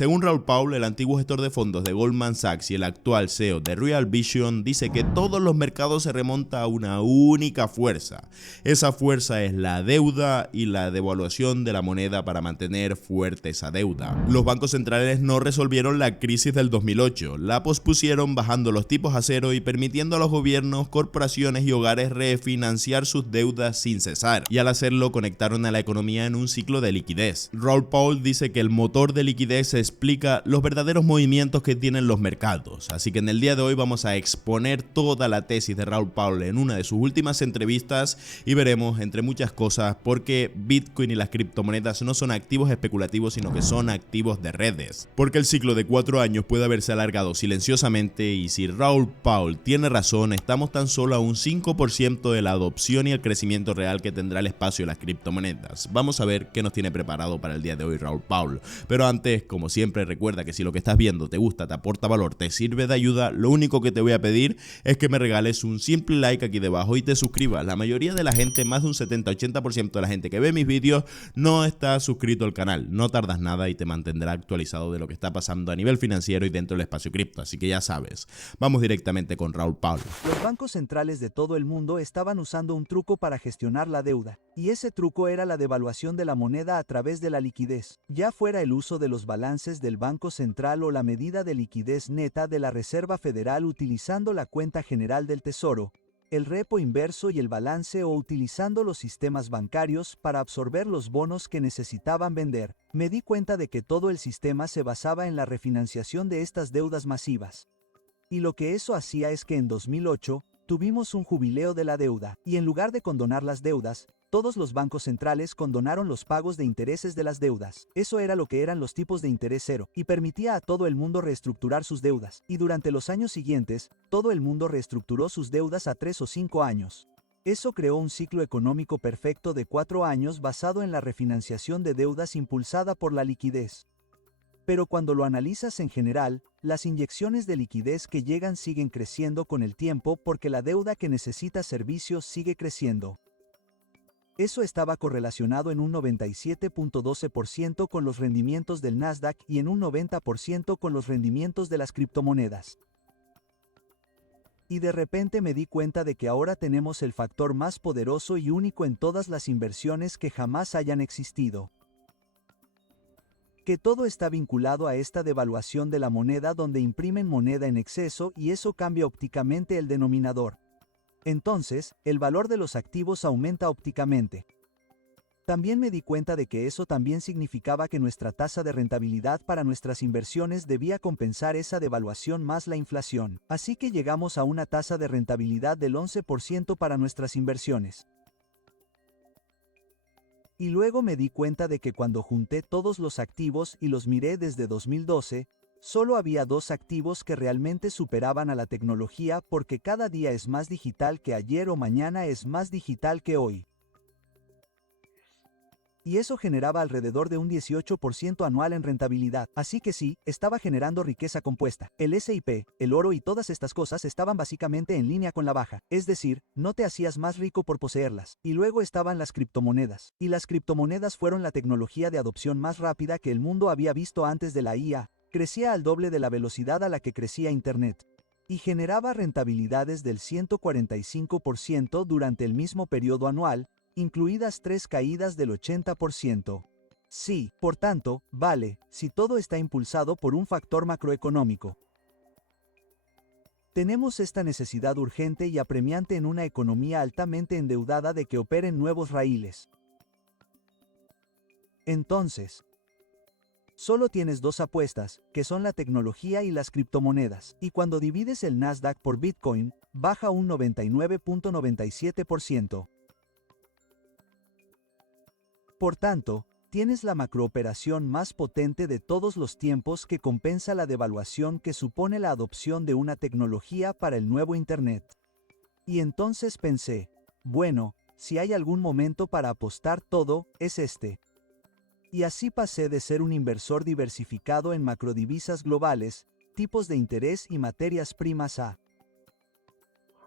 Según Raoul Pal, el antiguo gestor de fondos de Goldman Sachs y el actual CEO de Real Vision, dice que todos los mercados se remontan a una única fuerza. Esa fuerza es la deuda y la devaluación de la moneda para mantener fuerte esa deuda. Los bancos centrales no resolvieron la crisis del 2008, la pospusieron bajando los tipos a cero y permitiendo a los gobiernos, corporaciones y hogares refinanciar sus deudas sin cesar, y al hacerlo conectaron a la economía en un ciclo de liquidez. Raoul Pal dice que el motor de liquidez explica los verdaderos movimientos que tienen los mercados, así que en el día de hoy vamos a exponer toda la tesis de Raoul Pal en una de sus últimas entrevistas y veremos, entre muchas cosas, por qué Bitcoin y las criptomonedas no son activos especulativos sino que son activos de redes. Porque el ciclo de 4 años puede haberse alargado silenciosamente y si Raoul Pal tiene razón, estamos tan solo a un 5% de la adopción y el crecimiento real que tendrá el espacio de las criptomonedas. Vamos a ver qué nos tiene preparado para el día de hoy Raoul Pal. Pero antes, como siempre, recuerda que si lo que estás viendo te gusta, te aporta valor, te sirve de ayuda, lo único que te voy a pedir es que me regales un simple like aquí debajo y te suscribas. La mayoría de la gente, más de un 70-80% de la gente que ve mis vídeos no está suscrito al canal. No tardas nada y te mantendrá actualizado de lo que está pasando a nivel financiero y dentro del espacio cripto, así que ya sabes. Vamos directamente con Raoul Pal. Los bancos centrales de todo el mundo estaban usando un truco para gestionar la deuda, y ese truco era la devaluación de la moneda a través de la liquidez, ya fuera el uso de los balances del Banco Central o la medida de liquidez neta de la Reserva Federal utilizando la cuenta general del Tesoro, el repo inverso y el balance o utilizando los sistemas bancarios para absorber los bonos que necesitaban vender. Me di cuenta de que todo el sistema se basaba en la refinanciación de estas deudas masivas. Y lo que eso hacía es que en 2008, tuvimos un jubileo de la deuda, y en lugar de condonar las deudas, todos los bancos centrales condonaron los pagos de intereses de las deudas. Eso era lo que eran los tipos de interés cero, y permitía a todo el mundo reestructurar sus deudas. Y durante los años siguientes, todo el mundo reestructuró sus deudas a 3 o 5 años. Eso creó un ciclo económico perfecto de 4 años basado en la refinanciación de deudas impulsada por la liquidez. Pero cuando lo analizas en general, las inyecciones de liquidez que llegan siguen creciendo con el tiempo porque la deuda que necesita servicios sigue creciendo. Eso estaba correlacionado en un 97.12% con los rendimientos del Nasdaq y en un 90% con los rendimientos de las criptomonedas. Y de repente me di cuenta de que ahora tenemos el factor más poderoso y único en todas las inversiones que jamás hayan existido. Que todo está vinculado a esta devaluación de la moneda donde imprimen moneda en exceso y eso cambia ópticamente el denominador. Entonces, el valor de los activos aumenta ópticamente. También me di cuenta de que eso también significaba que nuestra tasa de rentabilidad para nuestras inversiones debía compensar esa devaluación más la inflación. Así que llegamos a una tasa de rentabilidad del 11% para nuestras inversiones. Y luego me di cuenta de que cuando junté todos los activos y los miré desde 2012, solo había 2 activos que realmente superaban a la tecnología porque cada día es más digital que ayer o mañana es más digital que hoy. Y eso generaba alrededor de un 18% anual en rentabilidad. Así que sí, estaba generando riqueza compuesta. El S&P, el oro y todas estas cosas estaban básicamente en línea con la baja. Es decir, no te hacías más rico por poseerlas. Y luego estaban las criptomonedas. Y las criptomonedas fueron la tecnología de adopción más rápida que el mundo había visto antes de la IA. Crecía al doble de la velocidad a la que crecía Internet. Y generaba rentabilidades del 145% durante el mismo periodo anual, incluidas 3 caídas del 80%. Sí, por tanto, vale, si todo está impulsado por un factor macroeconómico. Tenemos esta necesidad urgente y apremiante en una economía altamente endeudada de que operen nuevos raíles. Entonces, solo tienes 2 apuestas, que son la tecnología y las criptomonedas, y cuando divides el Nasdaq por Bitcoin, baja un 99.97%. Por tanto, tienes la macrooperación más potente de todos los tiempos que compensa la devaluación que supone la adopción de una tecnología para el nuevo Internet. Y entonces pensé, bueno, si hay algún momento para apostar todo, es este. Y así pasé de ser un inversor diversificado en macrodivisas globales, tipos de interés y materias primas a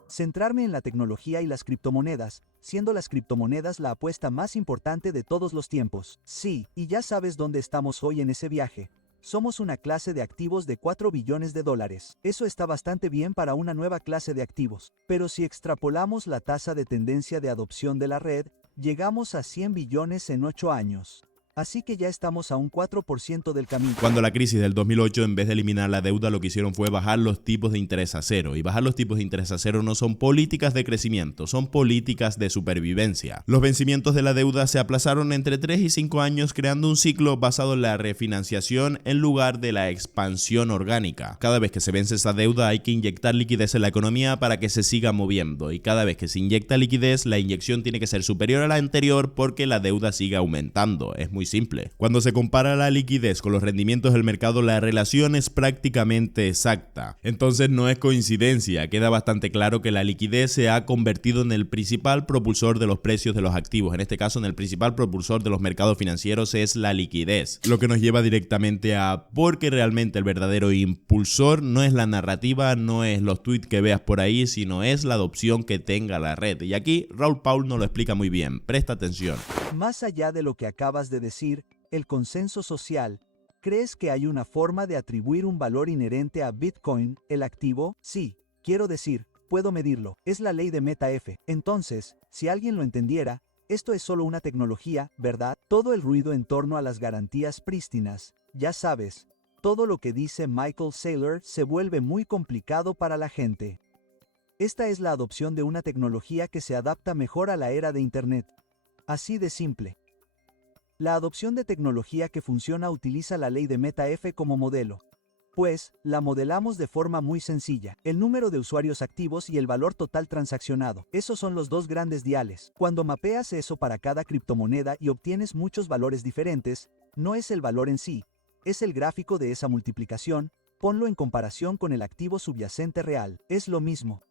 centrarme en la tecnología y las criptomonedas, siendo las criptomonedas la apuesta más importante de todos los tiempos. Sí, y ya sabes dónde estamos hoy en ese viaje. somos una clase de activos de 4 billones de dólares. Eso está bastante bien para una nueva clase de activos. Pero si extrapolamos la tasa de tendencia de adopción de la red, llegamos a 100 billones en 8 años. Así que ya estamos a un 4% del camino. Cuando la crisis del 2008, en vez de eliminar la deuda, lo que hicieron fue bajar los tipos de interés a cero. Y bajar los tipos de interés a cero no son políticas de crecimiento, son políticas de supervivencia. Los vencimientos de la deuda se aplazaron entre 3 y 5 años, creando un ciclo basado en la refinanciación en lugar de la expansión orgánica. Cada vez que se vence esa deuda hay que inyectar liquidez en la economía para que se siga moviendo. Y cada vez que se inyecta liquidez, la inyección tiene que ser superior a la anterior porque la deuda sigue aumentando. Es muy simple. Cuando se compara la liquidez con los rendimientos del mercado, la relación es prácticamente exacta. Entonces no es coincidencia, queda bastante claro que la liquidez se ha convertido en el principal propulsor de los precios de los activos. En este caso, en el principal propulsor de los mercados financieros es la liquidez. Lo que nos lleva directamente a porque realmente el verdadero impulsor no es la narrativa, no es los tweets que veas por ahí, sino es la adopción que tenga la red. Y aquí Raoul Pal nos lo explica muy bien. Presta atención. Más allá de lo que acabas de decir, el consenso social, ¿crees que hay una forma de atribuir un valor inherente a Bitcoin, el activo? Sí, quiero decir, puedo medirlo, es la ley de Meta-F. Entonces, si alguien lo entendiera, esto es solo una tecnología, ¿verdad? Todo el ruido en torno a las garantías prístinas, ya sabes, todo lo que dice Michael Saylor se vuelve muy complicado para la gente. Esta es la adopción de una tecnología que se adapta mejor a la era de Internet. Así de simple. La adopción de tecnología que funciona utiliza la ley de Meta-F como modelo. Pues, la modelamos de forma muy sencilla. El número de usuarios activos y el valor total transaccionado. Esos son los dos grandes diales. Cuando mapeas eso para cada criptomoneda y obtienes muchos valores diferentes, no es el valor en sí, es el gráfico de esa multiplicación, ponlo en comparación con el activo subyacente real. Es lo mismo.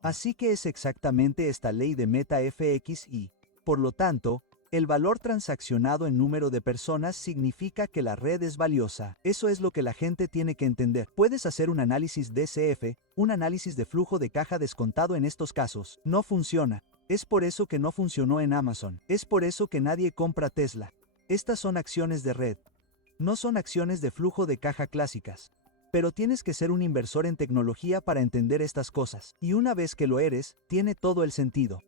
Así que es exactamente esta ley de Meta-FX y, por lo tanto, el valor transaccionado en número de personas significa que la red es valiosa. Eso es lo que la gente tiene que entender. Puedes hacer un análisis DCF, un análisis de flujo de caja descontado en estos casos. No funciona. Es por eso que no funcionó en Amazon. Es por eso que nadie compra Tesla. Estas son acciones de red. No son acciones de flujo de caja clásicas. Pero tienes que ser un inversor en tecnología para entender estas cosas. Y una vez que lo eres, tiene todo el sentido.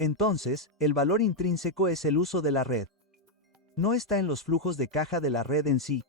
Entonces, el valor intrínseco es el uso de la red. No está en los flujos de caja de la red en sí.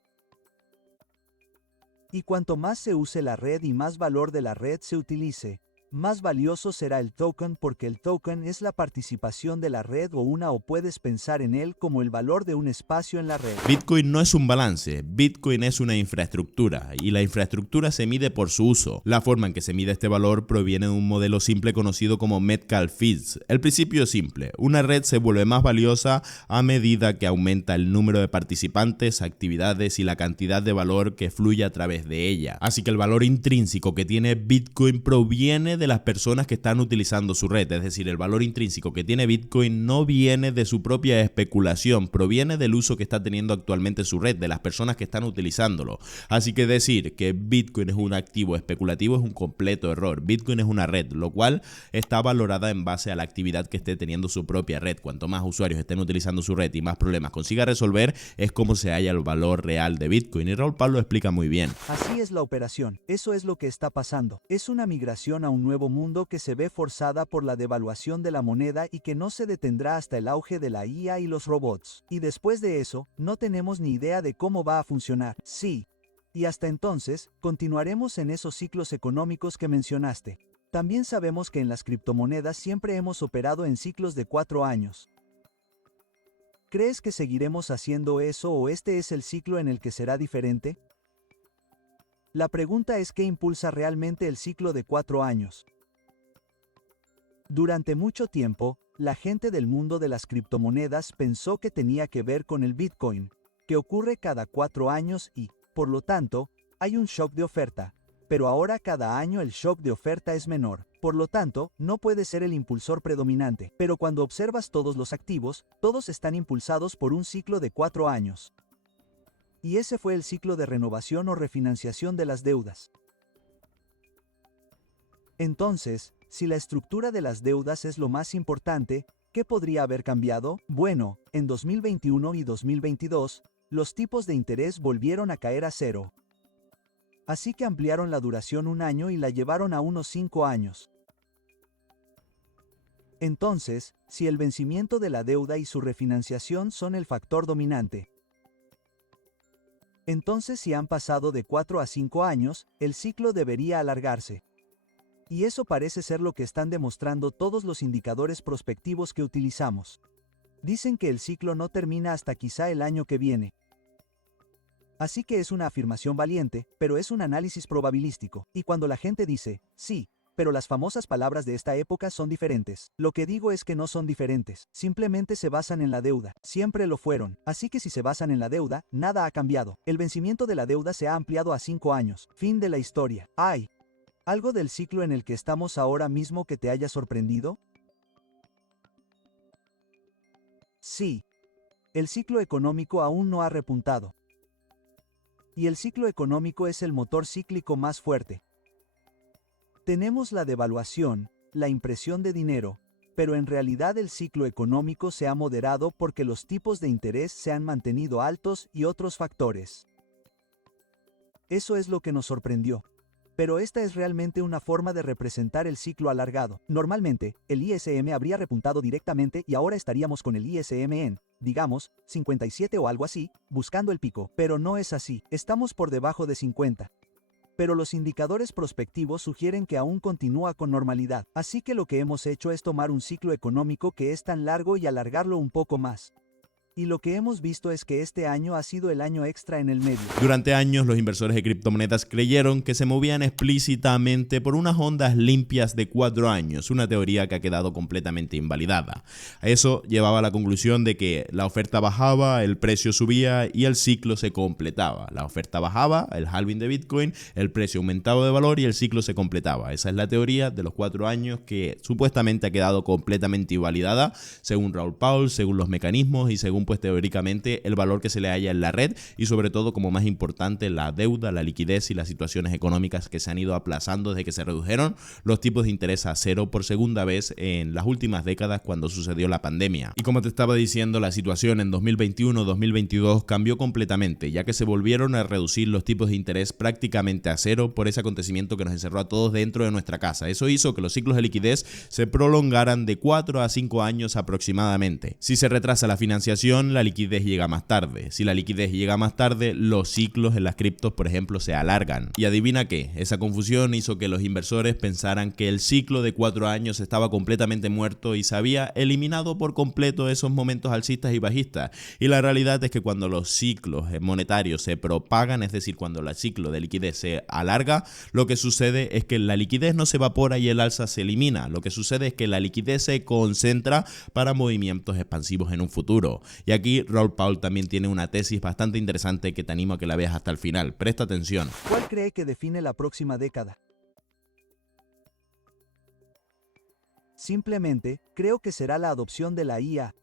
Y cuanto más se use la red y más valor de la red se utilice, más valioso será el token porque el token es la participación de la red o puedes pensar en él como el valor de un espacio en la red. Bitcoin no es un balance, Bitcoin es una infraestructura y la infraestructura se mide por su uso. La forma en que se mide este valor proviene de un modelo simple conocido como Metcalfe-Fitts. El principio es simple, una red se vuelve más valiosa a medida que aumenta el número de participantes, actividades y la cantidad de valor que fluye a través de ella. Así que el valor intrínseco que tiene Bitcoin proviene de las personas que están utilizando su red, es decir, el valor intrínseco que tiene Bitcoin no viene de su propia especulación, proviene del uso que está teniendo actualmente su red, de las personas que están utilizándolo. Así que decir que Bitcoin es un activo especulativo es un completo error. Bitcoin es una red, lo cual está valorada en base a la actividad que esté teniendo su propia red. Cuanto más usuarios estén utilizando su red y más problemas consiga resolver, es como se halla el valor real de Bitcoin, y Raoul Pal lo explica muy bien. Así es la operación, eso es lo que está pasando. Es una migración a un nuevo mundo que se ve forzada por la devaluación de la moneda y que no se detendrá hasta el auge de la IA y los robots. Y después de eso, no tenemos ni idea de cómo va a funcionar. Sí. Y hasta entonces, continuaremos en esos ciclos económicos que mencionaste. También sabemos que en las criptomonedas siempre hemos operado en ciclos de 4 años. ¿Crees que seguiremos haciendo eso o este es el ciclo en el que será diferente? La pregunta es ¿qué impulsa realmente el ciclo de 4 años? Durante mucho tiempo, la gente del mundo de las criptomonedas pensó que tenía que ver con el Bitcoin, que ocurre cada 4 años y, por lo tanto, hay un shock de oferta, pero ahora cada año el shock de oferta es menor, por lo tanto, no puede ser el impulsor predominante, pero cuando observas todos los activos, todos están impulsados por un ciclo de 4 años. Y ese fue el ciclo de renovación o refinanciación de las deudas. Entonces, si la estructura de las deudas es lo más importante, ¿qué podría haber cambiado? Bueno, en 2021 y 2022, los tipos de interés volvieron a caer a cero. Así que ampliaron la duración un año y la llevaron a unos 5 años. Entonces, si el vencimiento de la deuda y su refinanciación son el factor dominante, entonces si han pasado de 4 a 5 años, el ciclo debería alargarse. Y eso parece ser lo que están demostrando todos los indicadores prospectivos que utilizamos. Dicen que el ciclo no termina hasta quizá el año que viene. Así que es una afirmación valiente, pero es un análisis probabilístico. Y cuando la gente dice, sí, pero las famosas palabras de esta época son diferentes, lo que digo es que no son diferentes, simplemente se basan en la deuda, siempre lo fueron. Así que si se basan en la deuda, nada ha cambiado. El vencimiento de la deuda se ha ampliado a 5 años. Fin de la historia. ¿Hay algo del ciclo en el que estamos ahora mismo que te haya sorprendido? Sí. El ciclo económico aún no ha repuntado. Y el ciclo económico es el motor cíclico más fuerte. Tenemos la devaluación, la impresión de dinero, pero en realidad el ciclo económico se ha moderado porque los tipos de interés se han mantenido altos y otros factores. Eso es lo que nos sorprendió. Pero esta es realmente una forma de representar el ciclo alargado. Normalmente, el ISM habría repuntado directamente y ahora estaríamos con el ISM en, digamos, 57 o algo así, buscando el pico. Pero no es así, estamos por debajo de 50. Pero los indicadores prospectivos sugieren que aún continúa con normalidad. Así que lo que hemos hecho es tomar un ciclo económico que es tan largo y alargarlo un poco más. Y lo que hemos visto es que este año ha sido el año extra en el medio. Durante años, los inversores de criptomonedas creyeron que se movían explícitamente por unas ondas limpias de 4 años, una teoría que ha quedado completamente invalidada. A eso llevaba a la conclusión de que la oferta bajaba, el precio subía y el ciclo se completaba. La oferta bajaba, el halving de Bitcoin, el precio aumentaba de valor y el ciclo se completaba. Esa es la teoría de los 4 años que supuestamente ha quedado completamente invalidada, según Raoul Pal, según los mecanismos y según pues teóricamente el valor que se le halla en la red y sobre todo como más importante la deuda, la liquidez y las situaciones económicas que se han ido aplazando desde que se redujeron los tipos de interés a cero por segunda vez en las últimas décadas cuando sucedió la pandemia. Y como te estaba diciendo, la situación en 2021-2022 cambió completamente, ya que se volvieron a reducir los tipos de interés prácticamente a cero por ese acontecimiento que nos encerró a todos dentro de nuestra casa. Eso hizo que los ciclos de liquidez se prolongaran de 4 a 5 años aproximadamente. Si se retrasa la financiación, la liquidez llega más tarde. Si la liquidez llega más tarde, los ciclos en las criptos, por ejemplo, se alargan. Y adivina qué, esa confusión hizo que los inversores pensaran que el ciclo de 4 años estaba completamente muerto y se había eliminado por completo esos momentos alcistas y bajistas. Y la realidad es que cuando los ciclos monetarios se propagan, es decir, cuando el ciclo de liquidez se alarga, lo que sucede es que la liquidez no se evapora y el alza se elimina. Lo que sucede es que la liquidez se concentra para movimientos expansivos en un futuro. Y aquí Raoul Pal también tiene una tesis bastante interesante que te animo a que la veas hasta el final. Presta atención. ¿Cuál cree que define la próxima década? Simplemente, creo que será la adopción de la IA.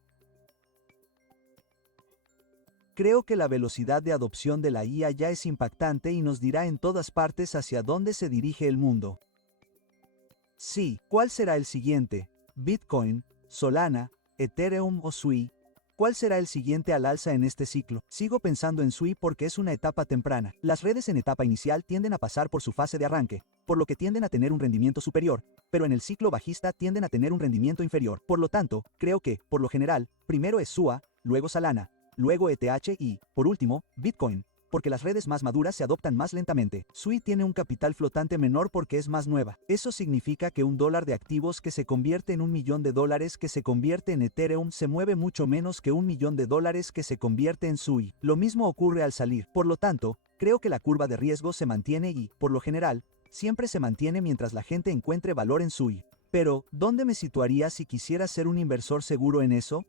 Creo que la velocidad de adopción de la IA ya es impactante y nos dirá en todas partes hacia dónde se dirige el mundo. Sí, ¿cuál será el siguiente? ¿Bitcoin, Solana, Ethereum o Sui? ¿Cuál será el siguiente al alza en este ciclo? Sigo pensando en Sui porque es una etapa temprana. Las redes en etapa inicial tienden a pasar por su fase de arranque, por lo que tienden a tener un rendimiento superior, pero en el ciclo bajista tienden a tener un rendimiento inferior. Por lo tanto, creo que, por lo general, primero es SUA, luego Solana, luego ETH y, por último, Bitcoin, porque las redes más maduras se adoptan más lentamente. Sui tiene un capital flotante menor porque es más nueva. Eso significa que $1 de activos que se convierte en $1.000.000 que se convierte en Ethereum se mueve mucho menos que $1.000.000 que se convierte en Sui. Lo mismo ocurre al salir. Por lo tanto, creo que la curva de riesgo se mantiene y, por lo general, siempre se mantiene mientras la gente encuentre valor en Sui. Pero, ¿dónde me situaría si quisiera ser un inversor seguro en eso?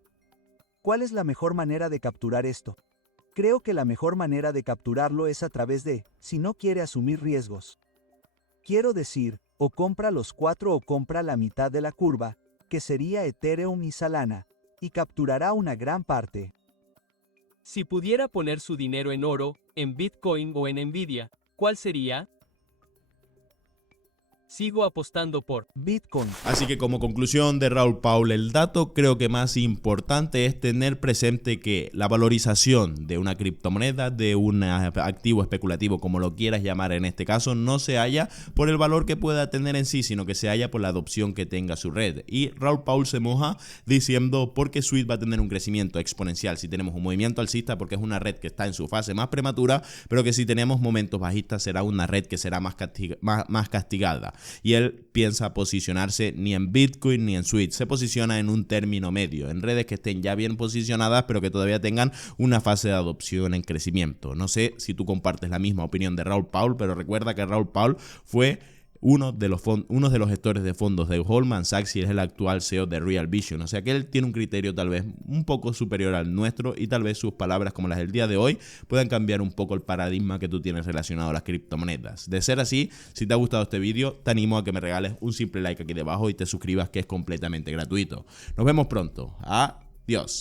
¿Cuál es la mejor manera de capturar esto? Creo que la mejor manera de capturarlo es a través de, si no quiere asumir riesgos. Quiero decir, o compra los 4 o compra la mitad de la curva, que sería Ethereum y Solana, y capturará una gran parte. Si pudiera poner su dinero en oro, en Bitcoin o en Nvidia, ¿cuál sería? Sigo apostando por Bitcoin. Así que como conclusión de Raoul Pal, el dato creo que más importante es tener presente que la valorización de una criptomoneda, de un activo especulativo, como lo quieras llamar en este caso, no se halla por el valor que pueda tener en sí, sino que se halla por la adopción que tenga su red. Y Raoul Pal se moja diciendo porque Swift va a tener un crecimiento exponencial si tenemos un movimiento alcista, porque es una red que está en su fase más prematura, pero que si tenemos momentos bajistas será una red que será más castigada. Y él piensa posicionarse ni en Bitcoin ni en Swift, se posiciona en un término medio, en redes que estén ya bien posicionadas pero que todavía tengan una fase de adopción en crecimiento. No sé si tú compartes la misma opinión de Raoul Pal, pero recuerda que Raoul Pal fue uno de los gestores de fondos de Goldman Sachs y es el actual CEO de Real Vision. O sea que él tiene un criterio tal vez un poco superior al nuestro y tal vez sus palabras como las del día de hoy puedan cambiar un poco el paradigma que tú tienes relacionado a las criptomonedas. De ser así, si te ha gustado este vídeo, te animo a que me regales un simple like aquí debajo y te suscribas, que es completamente gratuito. Nos vemos pronto. Adiós.